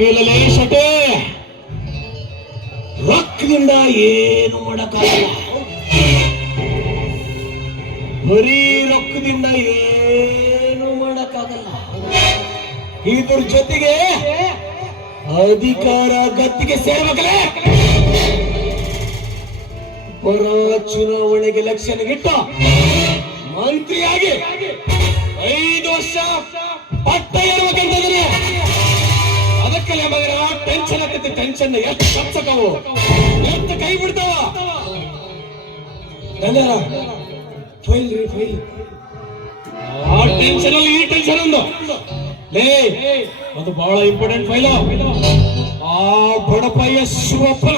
ಕೇಳಲೇ ಶಟೆ, ರೊಕ್ಕದಿಂದ ಏನು ಮಾಡಕ್ಕಾಗಲ್ಲ. ಬರೀ ರೊಕ್ಕದಿಂದ ಏನು ಮಾಡಕ್ಕಾಗಲ್ಲ. ಇದ್ರ ಜೊತೆಗೆ ಅಧಿಕಾರ ಗತ್ತಿಗೆ ಸೇರ್ಬೇಕಲೇ. ಪರ ಚುನಾವಣೆಗೆ ಎಲೆಕ್ಷನ್ ಗಿಟ್ಟು ಮಂತ್ರಿಯಾಗಿ 5 ವರ್ಷ ಪಟ್ಟ ಏರ್ಬೇಕಂತಿದ್ರೆ ಅದಕ್ಕಲ್ಲೇ ಮಗನ ಟೆನ್ಷನ್ ಆಗ್ತೈತಿ. ಟೆನ್ಷನ್ ಎಷ್ಟು ಕಪ್ಸಕವು, ಎಷ್ಟು ಕೈ ಬಿಡ್ತಾವ. ಫೈಲ್ ರೀ ಫೈಲ್. ಆ ಟೆನ್ಷನ್ ಅಲ್ಲಿ ಈ ಟೆನ್ಷನ್ ಒಂದು ಲೇ, ಅದು ಬಹಳ ಇಂಪಾರ್ಟೆಂಟ್ ಫೈಲ್. ಆ ಬಡಪಯ್ಯ ಶಿವಪ್ಪನ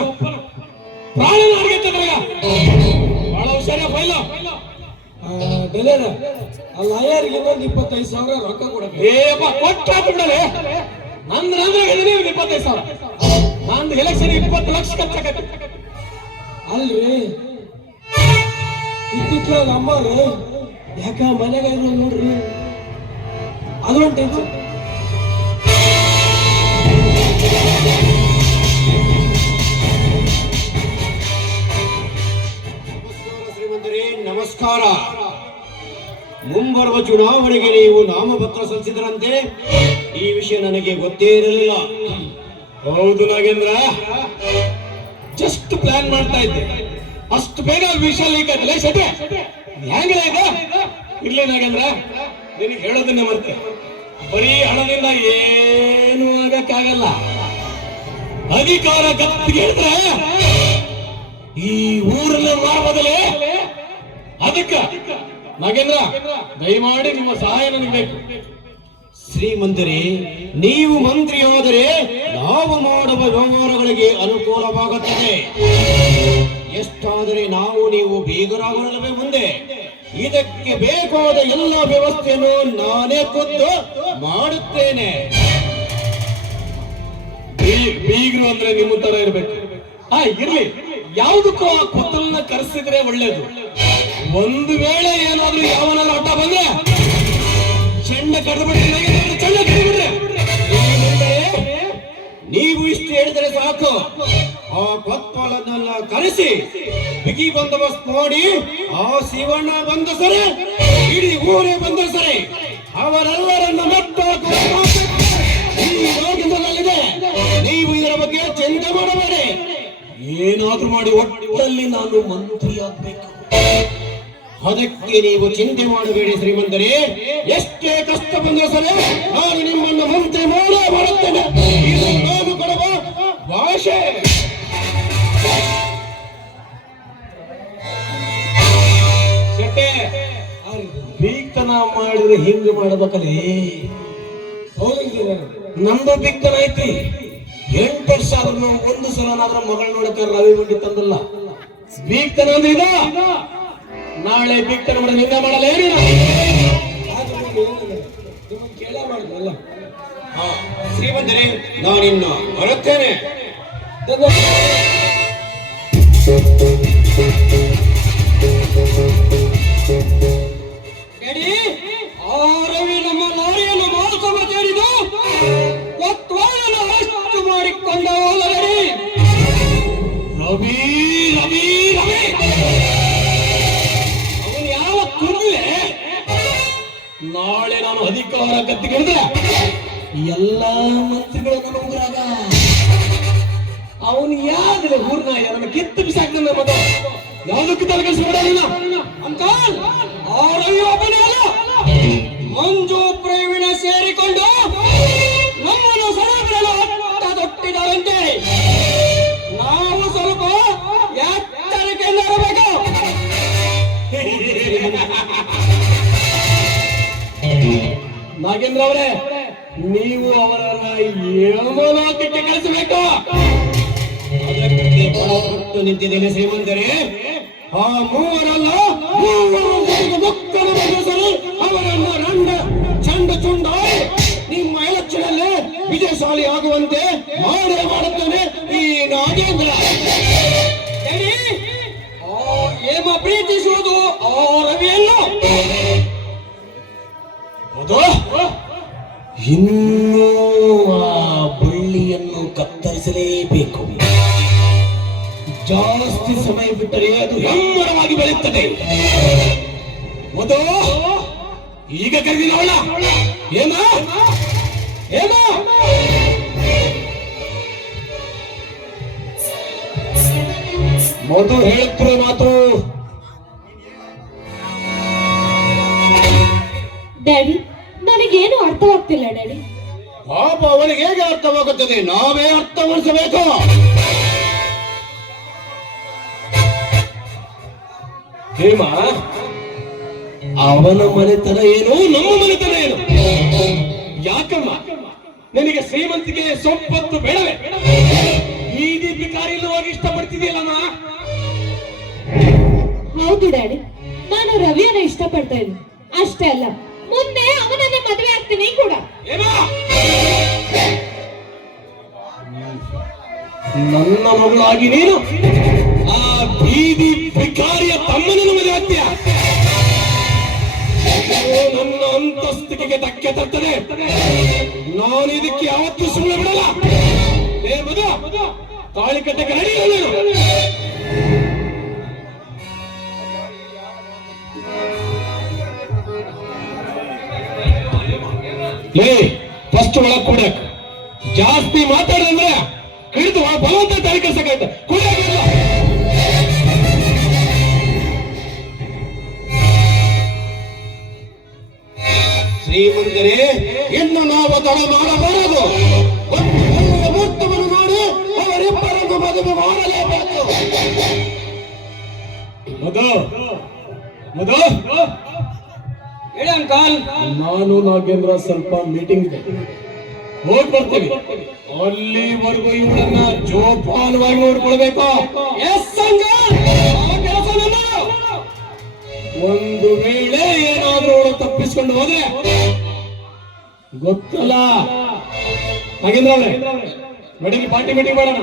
ಪ್ರಾಣ ನಾರ್ಗೈತದ್ರಾಗ ಬಹಳ ಹುಷಾರ ಫೈಲ್. ಲಾಯರ್ಗೆ ಇನ್ನೊಂದು 25,000 ರೊಕ್ಕ ಕೊಡಕ್ಕೆ. ಏಪ್ಪ ಕೊಟ್ಟ ಬಿಡಲೆ. ನಂದು 25,000. ನಂದು ಎಲೆಕ್ಷನ್ 20 ಲಕ್ಷ ಖರ್ಚಾಗತ್ತೆ. ಅಲ್ರಿ ಇತ್ತಿತ್ತಲಾಗ ಅಮ್ಮಾರು ಯಾಕ ಮನೆಗ ನೋಡ್ರಿ, ಅದೊಂದು ಟೆನ್ಷನ್. ಶ್ರೀಮಂತರೇ ನಮಸ್ಕಾರ. ಮುಂಬರುವ ಚುನಾವಣೆಗೆ ನೀವು ನಾಮಪತ್ರ ಸಲ್ಲಿಸಿದ್ರಂತೆ. ಈ ವಿಷಯ ನನಗೆ ಗೊತ್ತೇ ಇರಲಿಲ್ಲ. ಹೌದು ನಾಗೇಂದ್ರ, ಜಸ್ಟ್ ಪ್ಲಾನ್ ಮಾಡ್ತಾ ಇದ್ದೆ. ಅಷ್ಟು ಬೇಗ ವಿಷಯ ಲೀಕ್ ಆಯ್ತಲ್ಲ ಶಟೆ. ಹೆಂಗಿಲ್ಲ ಇದು? ಇರ್ಲಿ ನಾಗೇಂದ್ರ, ನಿನಗೆ ಹೇಳೋದನ್ನೇ ಮರ್ತೆ. ಬರೀ ಹಣದಿಂದ ಏನು ಆಗಕ್ಕಾಗಲ್ಲ. ಅಧಿಕಾರ ಗತ್ತಿಗೆ ಹೇಳಿದ್ರೆ ಈ ಊರಲ್ಲೇ ಮಾಡಬಹುದಲೇ. ಅದಕ್ಕ ನಾಗೇಂದ್ರ, ದಯಮಾಡಿ ನಿಮ್ಮ ಸಹಾಯ ನನಗೆ ಬೇಕು. ಶ್ರೀಮಂತರೇ, ನೀವು ಮಂತ್ರಿಯಾದರೆ ನಾವು ಮಾಡುವ ವ್ಯವಹಾರಗಳಿಗೆ ಅನುಕೂಲವಾಗುತ್ತದೆ. ಎಷ್ಟಾದರೆ ನಾವು ನೀವು ಬೀಗರಾಗಲವೇ ಮುಂದೆ. ಇದಕ್ಕೆ ಬೇಕಾದ ಎಲ್ಲ ವ್ಯವಸ್ಥೆಯನ್ನು ನಾನೇ ಖುದ್ದು ಮಾಡುತ್ತೇನೆ. ಬೀಗರು ಅಂದ್ರೆ ನಿಮ್ಮ ತರ ಇರ್ಬೇಕು. ಇರ್ಲಿ, ಯಾವುದಕ್ಕೂ ಆ ಕೊತ್ತಲನ್ನ ಕರೆಸಿದ್ರೆ ಒಳ್ಳೇದು. ಒಂದು ವೇಳೆ ಏನಾದ್ರೂ ಯಾವನಾದ್ರೂ ಅಡ್ಡ ಬಂದ್ರೆ ಚೆಂಡ ಕಡ್ದು ಬಿಡ್ರಿ, ಚೆಂಡ ಕಡ್ದು ಬಿಡ್ರಿ. ನೀವು ಇಷ್ಟು ಹೇಳಿದರೆ ಸಾಕು. ಆ ಕೊತ್ತಲನ್ನೆಲ್ಲ ಕರೆಸಿ ಬಿಗಿ ಬಂದೋಬಸ್ತ್ ಮಾಡಿ ಆ ಶಿವಣ್ಣ ಬಂದ ಸರಿ, ಇಡೀ ಊರೇ ಬಂದ ಸರಿ, ಅವರೆಲ್ಲರನ್ನು ಈ ರೋಗದಲ್ಲಿದೆ. ನೀವು ಇದರ ಬಗ್ಗೆ ಚಿಂತೆ ಮಾಡಬೇಡಿ. ಏನಾದ್ರೂ ಮಾಡಿ ಒಟ್ಟಲ್ಲಿ ನಾನು ಮಂತ್ರಿ ಆಗ್ಬೇಕು. ಅದಕ್ಕೆ ನೀವು ಚಿಂತೆ ಮಾಡಬೇಡಿ ಶ್ರೀಮಂತರೇ. ಎಷ್ಟೇ ಕಷ್ಟ ಬಂದ ಸರಿ ನಾನು ನಿಮ್ಮನ್ನು ಮಂತ್ರಿ ಮಾಡೇ ಮಾಡುತ್ತೇನೆ. ಇದು ನಾನು ಕೊಡುವ ಭಾಷೆ. ಶೆಟ್ಟೆ, ಬೀಗ್ತನ ಮಾಡಿದ್ರೆ ಹಿಂಗ ಮಾಡ್ಬೇಕಲ್ಲಿ. ನಮ್ದು ಬಿಕ್ಕನ ಐತಿ. 8 ವರ್ಷ ಆದ್ರೂ ಒಂದು ಸಲನಾದ್ರ ಮಗಳ ನೋಡಕ ರವಿ ಬಂಡಿ ತಂದಿಲ್ಲ. ಬೀಗ್ತನ ಅಂದ್ರೆ ಇದ. ನಾಳೆ ಬಿಕ್ಕನ ಮಾಡಿ ನಿಂದ ಮಾಡಲ್ಲ ಏನಿಲ್ಲ. ಶ್ರೀಮಂತರೇ, ನಾನಿನ್ನು ಬರುತ್ತೇನೆ. ಆ ರವಿ ನಮ್ಮ ಲಾರಿಯನ್ನು ಮೋಸ ಸೇರಿದು ಅಷ್ಟು ಮಾಡಿಕೊಂಡ ಹೋಗಲರಿ. ರವಿ ರವಿ ರವಿ ಅವನು ಯಾವ ಕೂಡಲೇ ನಾಳೆ ನಾನು ಅಧಿಕಾರ ಗತ್ತಿಗೆ ಎಲ್ಲ ಮಂತ್ರಿಗಳು ನನ್ನ ಉಗ್ರಾಗ. ಅವನು ಯಾವ್ದಿಲ್ಲ ಊರ್ನ ನನ್ನ ಕಿತ್ತು ಬಿಸಾಕ್ತಾನೆ. ಮಗ ಯಾವುದಕ್ಕೆ ತಲೆ ಕೆಡಿಸ್ಬಿಡೋಣ ಅಂತ ಆ ರವಿ ಒಬ್ಬನೇ ಅಲ್ಲ, ಮಂಜು ಪ್ರವೀಣ ಸೇರಿಕೊಂಡು ನಮ್ಮನ್ನು ಸರಬರಾಜು ತೊಟ್ಟಿದ್ದಾರಂತೆ. ನಾವು ಸ್ವಲ್ಪ ಎಚ್ಚರಿಕೆಯಿಂದ ಇರಬೇಕು. ನಾಗೇಂದ್ರ ಅವರೇ, ನೀವು ಅವರನ್ನ ಯಮಲೋಕಕ್ಕೆ ಕಳಿಸಬೇಕು. ಅದಕ್ಕೆ ಬಹಳ ಹೊತ್ತು ನಿಂತಿದ್ದೇನೆ ಶ್ರೀಮಂತರೇ. ಆ ಮೂವರಲ್ಲ, ಮಕ್ಕಳು ಸರಿ ಅವರನ್ನು ಚಂಡ ಚುಂಡ ನಿಮ್ಮ ಎಲೆಕ್ಷನ್ ಅಲ್ಲಿ ವಿಜಯಶಾಲಿ ಆಗುವಂತೆ ಮಾಡೇ ಮಾಡುತ್ತೇನೆ ಈ ನಾಗೇಂದ್ರ. ಏಮ ಪ್ರೀತಿಸುವುದು ಆ ರವಿಯನ್ನು. ಅದು ಇನ್ನೂ ಆ ಬಳ್ಳಿಯನ್ನು ನಡೆಸಲೇಬೇಕು. ಜಾಸ್ತಿ ಸಮಯ ಬಿಟ್ಟರೆ ಅದು ಹೆಮ್ಮರವಾಗಿ ಬೆಳೆಯುತ್ತದೆ. ಮಧು, ಈಗ ಕರೆದಿನವಳ ಏನ ಏನ ಮಧು ಹೇಳುತ್ತಿರೋ ಮಾತು. ಡ್ಯಾಡಿ, ನನಗೇನು ಅರ್ಥವಾಗ್ತಿಲ್ಲ ಡ್ಯಾಡಿ. ಪಾಪ ಅವನಿಗೆ ಹೇಗೆ ಅರ್ಥವಾಗುತ್ತದೆ? ನಾವೇ ಅರ್ಥಗೊಳಿಸಬೇಕು. ಹೇಮ, ಅವನ ಮನೆತನ ಏನು, ನಮ್ಮ ಮನೆತನ ಏನು? ಯಾಕಮ್ಮ ನಿನಗೆ ಶ್ರೀಮಂತಿಗೆ ಸಂಪತ್ತು ಬೇಡವೇ? ಬೀದಿ ಬಿಕಾರಿ ಇಲ್ಲವಾಗಿ ಇಷ್ಟಪಡ್ತಿದೆಯಲ್ಲಮ್ಮ? ಹೌದು ಡ್ಯಾಡಿ, ನಾನು ರವಿಯನ್ನ ಇಷ್ಟಪಡ್ತಾ ಇದ್ದೀನಿ. ಅಷ್ಟೇ ಅಲ್ಲ, ಮುಂದೆ ಅವನನ್ನೇ ಮದುವೆ ಆಗ್ತೀನಿ ಕೂಡ. ಹೇಮ, ನನ್ನ ಮಗಳಾಗಿ ನೀನು ಆ ಬೀದಿ ಬಿಕಾರಿಯ ತಮ್ಮನನ್ನು ಮದುವೆ ಆಗ್ತೀಯ? ನನ್ನ ಅಂತಸ್ತಿಗೆ ಧಕ್ಕೆ ತರ್ತದೆ. ನಾನು ಇದಕ್ಕೆ ಯಾವತ್ತೂ ಸುಮ್ಮನೆ ಬಿಡಲ್ಲ. ಏ ಮಧು, ತಾಳಿ ಕಟ್ಟಕ್ಕೆ ರೆಡಿ ನೀನು. ಲೇ, ಫಸ್ಟ್ ಒಳಗ್ ಕೂಡಕ್ ಜಾಸ್ತಿ ಮಾತಾಡಿದ್ರೆ ಹಿಡಿದು ಬಲವಂತ ತಾಳಿ ಕಟ್ಸಕ್ಕಾಯ್ತ. ಕೂಡಕ್ಕಿಲ್ಲ. ಶ್ರೀಮಂತರೇ, ಇನ್ನು ನಾವು ತಡ ಮಾಡಬಾರದು. ಒಂದು ಒಳ್ಳೆಯ ಮುಹೂರ್ತವನ್ನು ಮಾಡಿ ಅವರಿಬ್ಬರನ್ನು ಮದುವೆ ಮಾಡಲೇಬೇಕು. ಮಧು, ಮಧು, ಹೇಳಿ ಅಂಕಲ್. ನಾನು ನಾಗೇಂದ್ರ ಸ್ವಲ್ಪ ಮೀಟಿಂಗ್ ಇದೆ, ಹೋಗಿ ಬರ್ತೀವಿ. ಅಲ್ಲಿವರೆಗೂ ಇವಳನ್ನ ಜೋಪಾನವಾಗಿ ನೋಡ್ಕೊಳ್ಬೇಕು. ಎಸ್ ಅಂಕಲ್, ಆ ಕೆಲಸ ನನ್ನದು. ಒಂದು ವೇಳೆ ಏನಾದ್ರೂ ಅವಳು ತಪ್ಪಿಸ್ಕೊಂಡು ಹೋದ್ರೆ ಗೊತ್ತಲ್ಲ. ನಾಗೇಂದ್ರ ಅವರೇ, ನಡೀಲಿ ಪಾರ್ಟಿ ಮೀಟಿಂಗ್ ಮಾಡೋಣ.